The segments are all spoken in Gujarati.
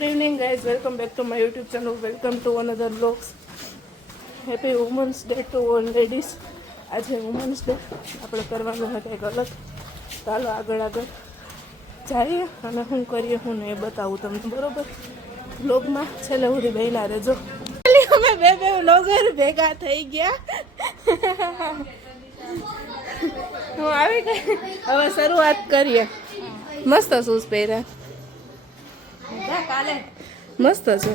Good evening guys, welcome back to my YouTube channel, welcome to another vlogs. Happy women's day to all ladies. આજે વુમન્સ ડે આપણે કરવાનું છે કંઈક અલગ. ચાલો આગળ જઈએ અને શું કરીએ હું એ બતાવું તમને, બરોબર? વ્લોગમાં છેલ્લે સુધી બહેલા રહેજો. અમે બે વ્લોગર ભેગા થઈ ગયા. હું આવી ગઈ. હવે શરૂઆત કરીએ. મસ્ત શૂઝ પહેર્યા, મસ્ત છે.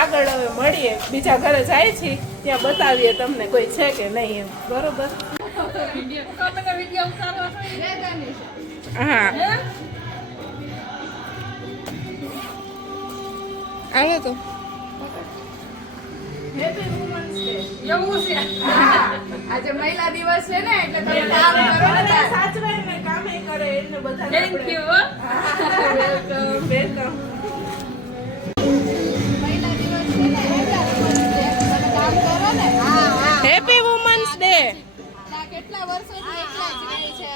આગળ હવે મળીએ, બીજા ઘરે જાય છે ત્યાં બતાવીએ તમને કોઈ છે કે નહીં એમ, બરોબર? હા, આવે તો હેપી વુમન્સ ડે. એવું છે. આજે મહિલા દિવસ છે ને, એટલે તમે કામ કરો ને, સાચવે ને કામે કરે એટલે બધા થેન્ક યુ. Welcome welcome. મહિલા દિવસ છે ને, તમે કામ કરો ને. હા, હેપી વુમન્સ ડે. કેટલા વર્ષોથી એકલા જ રહે છે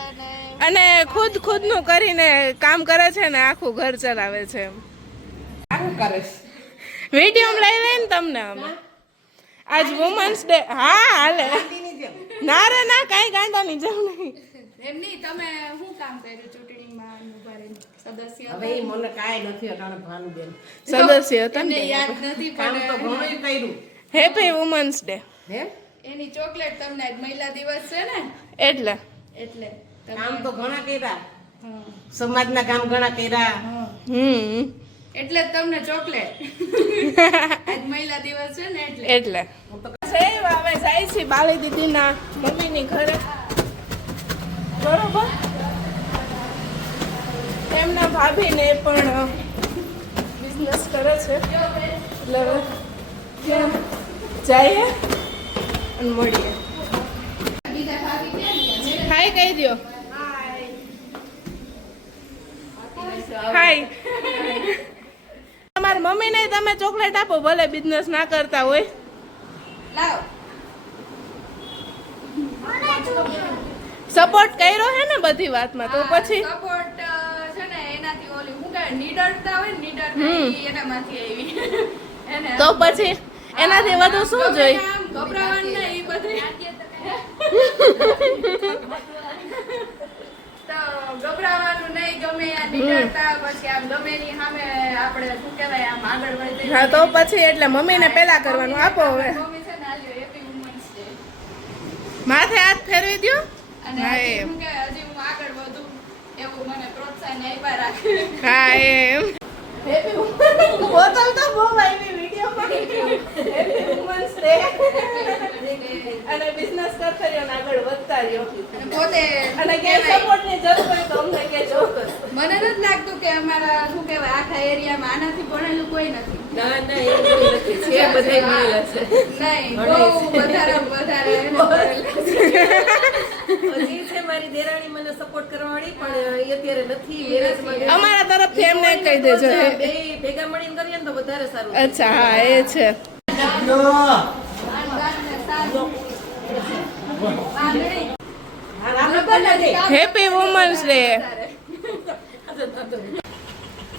અને ખુદ નું કરીને કામ કરે છે ને, આખું ઘર ચલાવે છે. આખું કરે છે. વિડીયો લઈ લે ને તમને અમે આજ વુમન્સ ડે. હા હાલે. ના રે ના, કાંઈ ગાંડાની જેમ નહીં. એમ નહીં, તમે શું કામ કર્યું ચૂંટણીમાં ઉભા રહીને? સદસ્ય હવે મને કાંઈ નથી અટાણે ભાનુબેન સદસ્ય હતા ને, યાદ નથી કામ તો ઘણું કર્યું. Happy women's day. હે એની ચોકલેટ તમને આજ મહિલા દિવસ છે ને, એટલે કામ તો ઘણા કર્યા, સમાજના કામ ઘણા કર્યા. એટલે જ તમને ચોકલેટ. આજ મહિલા દિવસ છે ને, એટલે હવે જાય છે બાલી દીદીના મમ્મીની ઘરે, બરોબર? એમના ભાભીને પણ બિઝનેસ કરે છે, એટલે ત્યાં જઈએ અને મળીએ. હાય કહી દો. હાય. તમારી મમ્મીને તમે ચોકલેટ આપો, ભલે બિઝનેસ ના કરતા હોય. લાવ. સપોર્ટ કર્યો હે ને બધી વાતમાં, તો પછી સપોર્ટ છે ને એનાથી ઓલી હું કહે નીડરતા હોય ને, નીડરતા એનામાંથી આવી. તો પછી એનાથી વધુ શું જોઈ? ગભરાવાનું નહીં, એ બધી તો ગભરાવાનું નહીં, ગમે આ નીડરતા, પછી આમ ગમે ની સામે આપણે શું કહેવાય આમ આગળ વધી. હા તો પછી એટલે મમ્મીને પહેલા કરવાનું. આપો હવે મમ્મી છે ને, આલ્યો હેપી વુમન્સ ડે. માથે હાથ ફેરવી દો. અને હજી હું આગળ વધું એવું મને પ્રોત્સાહન આપ્યા રાખે. હા એમ. હેપી બોતલ તો બહુ આવી વિડિયોમાં. Happy women's day. અને બિઝનેસ કરતા રહ્યો ને આગળ વધતા રહ્યો. અને પોતે અને કે સપોર્ટની જરૂર હોય તો અમને કે ચોક્કસ. મને નથી લાગતું કે અમારા શું કહેવાય આખા એરિયામાં આનાથી ભણેલું કોઈ નથી. ના ના, એ નથી. છે બધે મળેલા છે. નહીં, બહુ વધારે હજી છે મારી દેરાણી મને સપોર્ટ કરવાવાળી, પણ એ અત્યારે નથી. અમારા તરફથી એમને કહી દેજો, બે ભેગા મળીને કરીએ ને તો વધારે સારું. અચ્છા, હા એ છે. Happy women's day.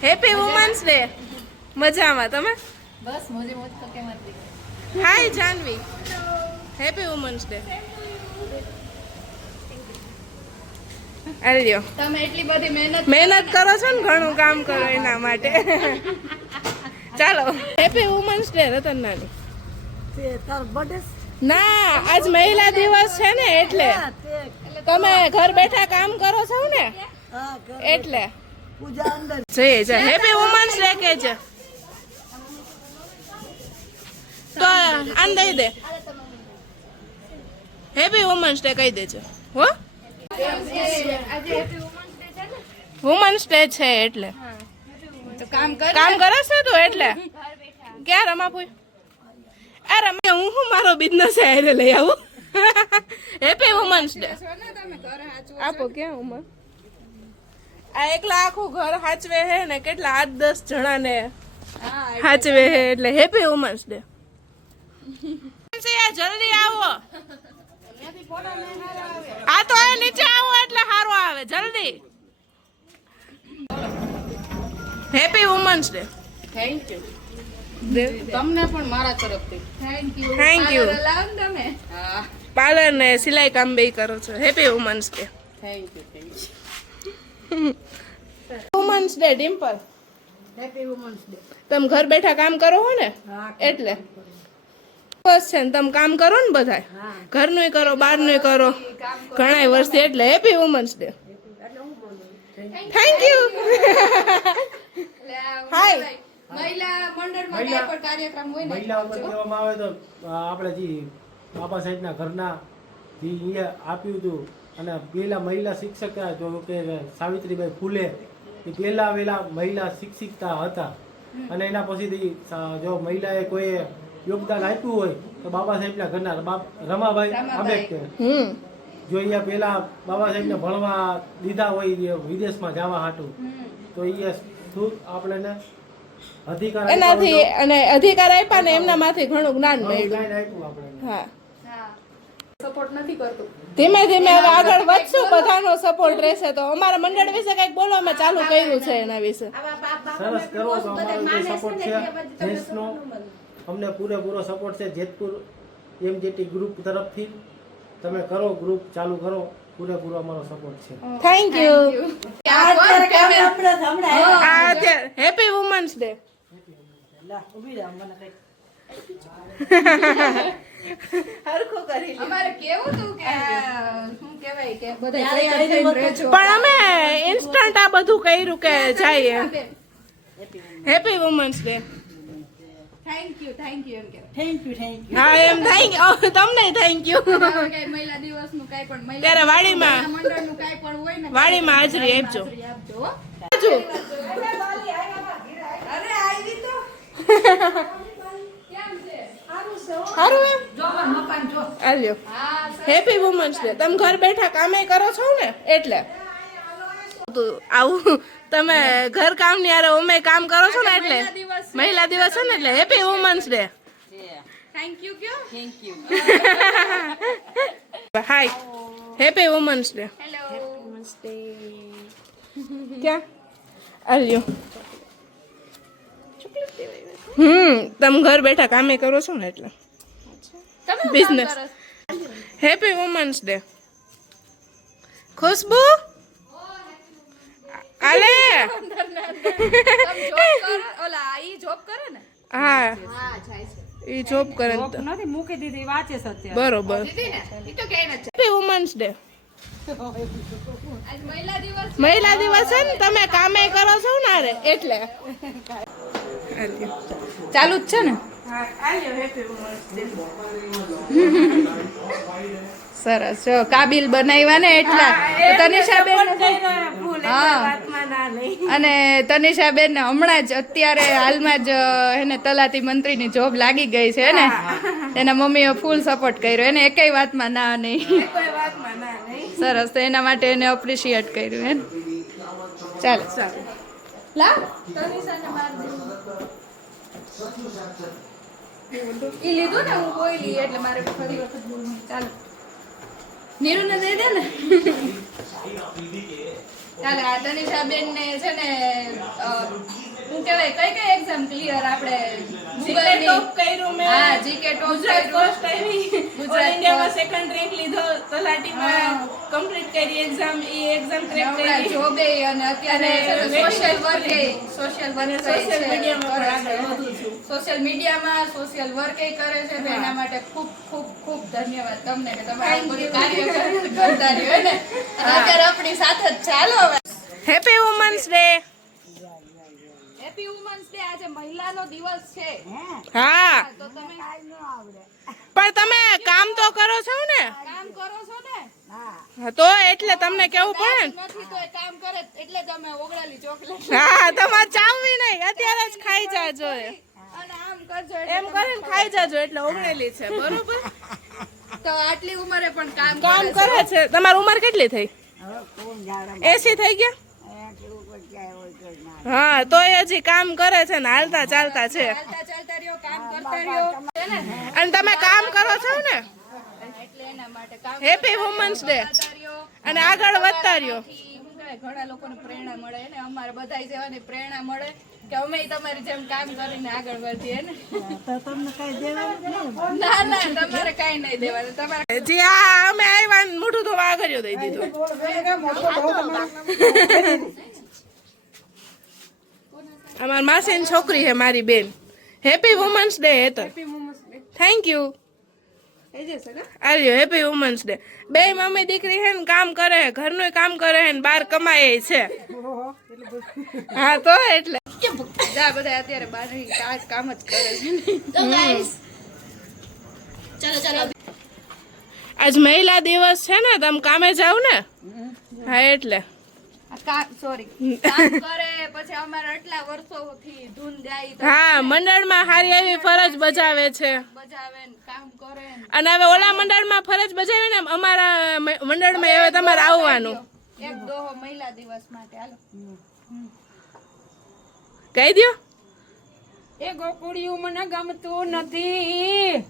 Happy women's day. મજામાં તમે? બસ મોજે મોજ તો કેમ હતી. Hi Janvi. Happy women's day. આલ્યો. તમે એટલી બધી મહેનત કરો છો ને, ઘણું કામ કરો એના માટે. ચાલો હેપી વુમન્સ ડે. રતન નાની ના, આજ મહિલા દિવસ છે ને, એટલે તમે ઘર બેઠા કામ કરો છો ને, એટલે જઈએ જા. હેપી વુમન્સ ડે કે છે તો આન દઈ દે. હેપી વુમન્સ ડે કહી દેજો હો. વુમન્સ ડે છે એટલે કામ કરે છે તું, એટલે ક્યાં રમાપુય? આ રમે હું મારો બિઝનેસ હારે લઈ આવું. Happy women's day. આપો ક્યાં ઉમર? આ એકલા આખું ઘર હાચવે હે ને, કેટલા 8-10 જણાને હાચવે હે, એટલે હેપી વુમન્સ ડે. જલ્દી આવો. હા તો નીચે આવો એટલે સારું આવે, જલ્દી. Happy women's day. Thank you. તમને પણ મારા તરફથી થેન્ક યુ. Thank you. તમે હા પાર્લર ને સિલાઈ કામ બે કરો છો. Happy women's day. Thank you. Women's day Dimple. Happy women's day. તમે ઘર બેઠા કામ કરો હો ને એટલે બસ છે ને તમે કામ કરો ને બધા ઘરનું કરો બહારનું કરો ઘણા વર્ષથી એટલે happy women's day. Thank you. Hi મહિલા મંડળમાં કઈ પણ કાર્યક્રમ હોય ને મહિલા ઉપર કહેવામાં આવે તો આપણે જે બાબા સાહેબના ઘરના જે અહીંયા આપ્યું હતું અને પહેલા મહિલા શિક્ષક જો કે સાવિત્રીબાઈ ફૂલે એ પહેલા વહેલા મહિલા શિક્ષિકા હતા અને એના પછીથી જો મહિલાએ કોઈ યોગદાન આપ્યું હોય તો બાબા સાહેબના ઘરના રમાભાઈ આંબેડકર જો અહીંયા પહેલા બાબા સાહેબને ભણવા દીધા હોય વિદેશમાં જવા હાટું તો એ શું આપણને અધિકાર એનાથી અને અધિકાર આપ્યા ને એમનામાંથી ઘણું જ્ઞાન મળ્યું. આપ્યું આપણે. હા સપોર્ટ નથી કરતું. ધીમે ધીમે હવે આગળ વધશું બધાનો સપોર્ટ રહેશે તો અમારા મંડળ વિશે કંઈક બોલો અમે ચાલુ કર્યું છે એના વિશે. સરસ કરો તો અમારો જે સપોર્ટ છે દેશનો અમને પૂરેપૂરો સપોર્ટ છે જેતપુર એમજીટી ગ્રુપ તરફથી તમે કરો ગ્રુપ ચાલુ કરો પૂરેપૂરો અમારો સપોર્ટ છે. Thank you. Happy women's day. હરખું કરી લે. અમારે કેવું હતું કે શું કહેવાય કે બધા તૈયાર થઈને રહેજો. પણ અમે ઇન્સ્ટન્ટ આ બધું કર્યું કે જઈએ. Happy women's day. Thank you એમ કે હા એમ થેન્ક યુ. તમને થેન્ક યુ. કઈ મહિલા દિવસનું કઈ પણ મહિલા ત્યારે વાડીમાં મંડળનું કઈ પણ હોય ને વાડીમાં હાજરી આપજો. આપજો હો. આપજો. અરે આવી તો સારું એમ આલ્યો. Happy women's day. તમે ઘર બેઠા કામે કરો છો ને એટલે આવું તમે ઘર કામ ની યાર અમે કામ કરો છો ને એટલે મહિલા દિવસ છે ને એટલે happy women's day. Thank you કયો thank you. Hi happy women's day. Hello ક્યાં આલ્યો. તમે ઘર બેઠા કામે કરો છો ને એટલે business. Happy women's day. Khushbu આલે ઓલા ઈ જોબ કરે ને હા ઈ જોબ કરે નથી મૂકી દીધી વાંચે છે અત્યારે. બરોબર. દીદી ને ઈ તો કે નથી. Happy women's day. આજ મહિલા દિવસ મહિલા દિવસ છે ને તમે કામે કરો છો ને આરે એટલે ચાલુ જ છે ને. સરસ જો કાબિલ બનાવ્યા ને એટલા તનિષાબેન હા અને તનિષાબેન ને હમણાં જ અત્યારે હાલમાં જ એને તલાટી મંત્રીની જોબ લાગી ગઈ છે ને એના મમ્મીએ ફૂલ સપોર્ટ કર્યો એને એકેય વાતમાં ના નહીં. સરસ તો એના માટે એને અપ્રિશિએટ કર્યું હે ચાલો લા તનિષાને માર દે ઈ લીધું ને હું કોઈ લી એટલે મારે ફરી વખત બોલવું ચાલો નીરુને દઈ દે ને ચાલે આ તનિષાબેન ને છે ને શું કહેવાય કઈ કઈ એક્ઝામ ક્લિયર આપણે જીકે ટોપ કર્યું મેં. હા જીકે ટોપ ગુજરાત ફર્સ્ટ આવી. ગુજરાત ઇન્ડિયામાં સેકન્ડ રેન્ક લીધો. તલાટીમાં કમ્પ્લીટ કરી એક્ઝામ. એ એક્ઝામ ક્રેક કરી. જોબે અને અત્યારે social work social work social મીડિયામાં પણ આગળ વધુ છું. સોશિયલ મીડિયામાં સોશિયલ વર્ક કરે છે તો એના માટે ખૂબ ખૂબ ખૂબ ધન્યવાદ તમને કે તમે આવું બધું કાર્ય કરતા રહ્યો ને અત્યારે આપણી સાથે જ ચાલો હવે happy women's day. Happy women's day આજે મહિલાનો દિવસ છે હા તો તમે પણ તમે કામ તો કરો છો ને કામ કરો છો ને હા, તો એટલે તમને કેવું પડે ને. નથી તો એ કામ કરે એટલે તમે ઓગળાલી ચોકલેટ હા તમારે ચાવવી નહીં અત્યારે જ ખાઈ જાજો અને આમ કરજો એમ કરીને ખાઈ જાજો એટલે ઓગળેલી છે બરોબર. તો આટલી ઉંમરે પણ કામ કામ કરે કરે છે. તમારી ઉંમર કેટલી થઈ? 80 થઈ ગયા? હા તો એ હજી કામ કરે છે ને હાલતા ચાલતા છે ચાલતા ચાલતા રહ્યો કામ કરતા રહ્યો છે ને અને તમે કામ કરો છો ને એટલે એના માટે કામ હેપી વુમન્સ ડે કરતા રહ્યો અને આગળ વધતા રહ્યો. શું કહેવાય ઘણા લોકોને પ્રેરણા મળે ને અમારે બધાય જેવાની પ્રેરણા મળે કે અમે તમારી જેમ કામ કરીને આગળ વધીએ ને ના ના તમારે કાંઈ નહીં દેવાનું તમારે જી આ અમે આવ્યા ને મોઢું તો વાઘર્યો દઈ દીધું અમાર માસીની છોકરી છે મારી બેન હેપી વુમન્સ ડે હેતર થેન્ક યુ આર્યો હેપી વુમન્સ ડે બે મમ્મી દીકરી હે ને કામ કરે હે ઘરનું કામ કરે હે ને બહાર કમાય છે હા તો એટલે જા બધા અત્યારે બહાર કામ જ કરે છે આજ મહિલા દિવસ છે ને તમે કામે જાવ ને હા એટલે સોરી કામ કરે પછી અમારા આટલા વર્ષોથી ધૂન ગાઈ હા મંડળમાં હારી એવી ફરજ બજાવે છે બજાવે ને કામ કરે ને અને હવે ઓલા મંડળમાં ફરજ બજાવી ને અમારા મંડળમાં હવે તમારે આવવાનું એક દોહો મહિલા દિવસ માટે હાલો કહી દો એ ગોકુડિયું મને ગમતું નથી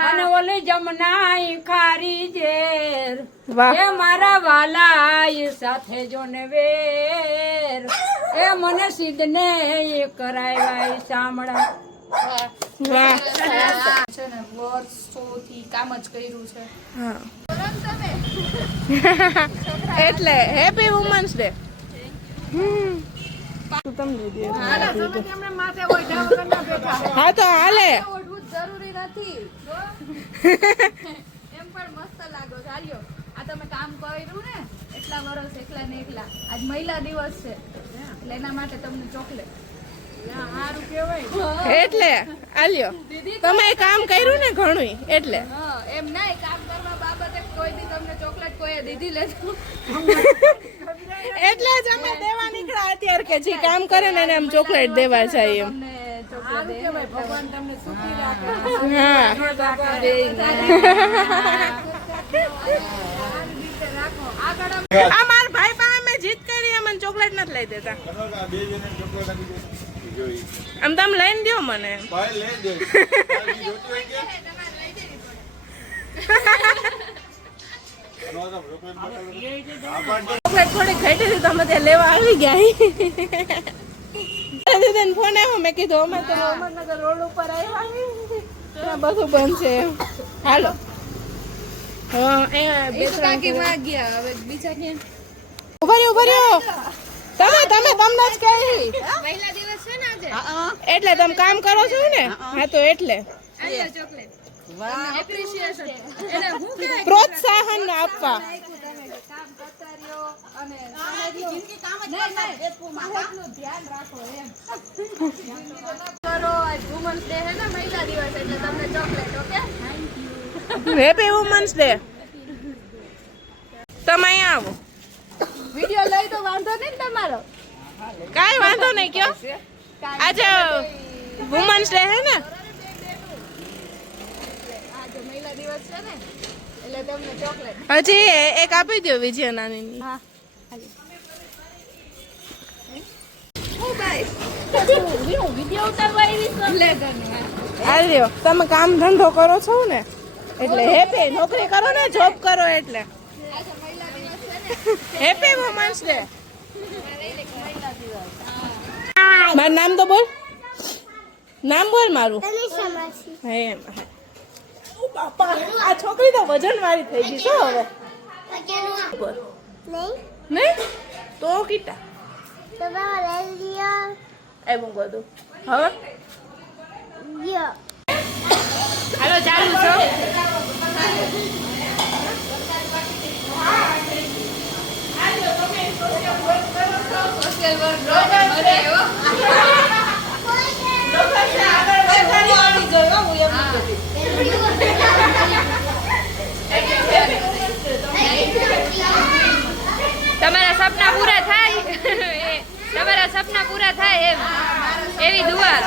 અને ઓલી જમનાઈ ખારી જેર વાહ એ મારા વાલા સાથે જો ને વેર એ મને સિદ્ધને એ કરાવ્યા સાંભળા વાહ છે ને વર્ષોથી કામ જ કર્યું છે હા એટલે હેપી વુમન્સ ડે હા તો હાલે ઓઢવું જરૂરી નથી એમ પણ મસ્ત લાગો છો હાલ્યો આ તમે કામ કર્યું ને એટલા વર્ષ એકલા ને એકલા આજ મહિલા દિવસ છે એટલે એના માટે તમને ચોકલેટ સારું કેવાય એટલે આલ્યો તમે કામ કર્યું ને ઘણું એટલે હા એમ નહીં કામ કરવા બાબતે કોઈ દી તમને ચોકલેટ કોઈ દીધી લેજો એટલે જ અમે દેવા નીકળ્યા અત્યારે કે જે કામ કરે ને એને આમ ચોકલેટ દેવા જાય એમ તમને ચોકલેટ દે ભગવાન તમને સુખી રાખે હા આ મારા ભાઈ પાસે અમે જીત કરી અમને ચોકલેટ નથી લઈ દેતા આમ તમે લઈને દો મને ચોકલેટ થોડી ઘટી હતી તમે ત્યાં લેવા આવી ગયા ફોન આવ્યો મેં કીધું અમે તો અમરનગર રોડ ઉપર આવ્યા બધું બંધ છે હાલો હા એ બે કાકી માં ગયા હવે બીજા ક્યાં ઉભા રહ્યો તમે તમને જ કહી મહિલા દિવસ છે ને આજે એટલે તમે કામ કરો છો ને હા તો એટલે આલ્યો ચોકલેટ વાહ એપ્રિશિએશન એને હું કહેવાય પ્રોત્સાહન આપવા કામ કરતા રહ્યો અને જિંદગી કામ જ કરતા એટલું ધ્યાન રાખો એમ કરો આજ વુમન્સ ડે હે ને મહિલા દિવસ એટલે તમને chocolate okay happy women's day તમે અહીંયા આવો વિડિયો લઈ તો વાંધો નહીં ને તમારો કાંઈ વાંધો નહીં કયો આજે વુમન્સ ડે હે ને આજે મહિલા દિવસ છે ને એટલે તમને ચોકલેટ હજી એક આપી દો વિજય નાની હા વિડિયો ઉતારવા આવી હાલ રહ્યો તમે કામ ધંધો કરો છો ને એટલે હેપી નોકરી કરો ને જોબ કરો એટલે હેપી વુમન્સ ડે મારું નામ તો બોલ નામ બોલ મારું એમ બાપા આ છોકરી તો વજન વાળી થઈ ગઈ છો હવે નહીં તો કીટા એવું બધું હવે હાલો ચાલુ છો સોશિયલ વર્ક મને તમારા સપના પૂરા થાય તમારા સપના પૂરા થાય એમ એવી દુઆ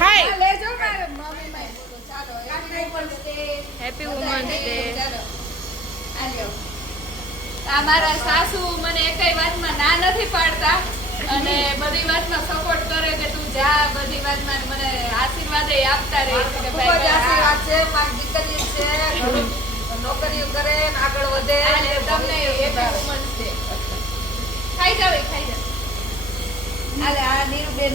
હાય હેપી વુમન્સ ડે આ મારા સાસુ મને એકઈ વાતમાં ના નથી પાડતા અને બધી વાતમાં સપોર્ટ કરે કે તું જા, બધી વાતમાં મને આશીર્વાદ આપતા રહે છે કે ખૂબ જ આશીર્વાદ છે. મારી દીકરી છે, ઘણું નોકરીઓ કરે ને આગળ વધે અને તમને હેપી વુમન્સ ડે. ખાઈ જાવ. હાલે આ નીરુબેન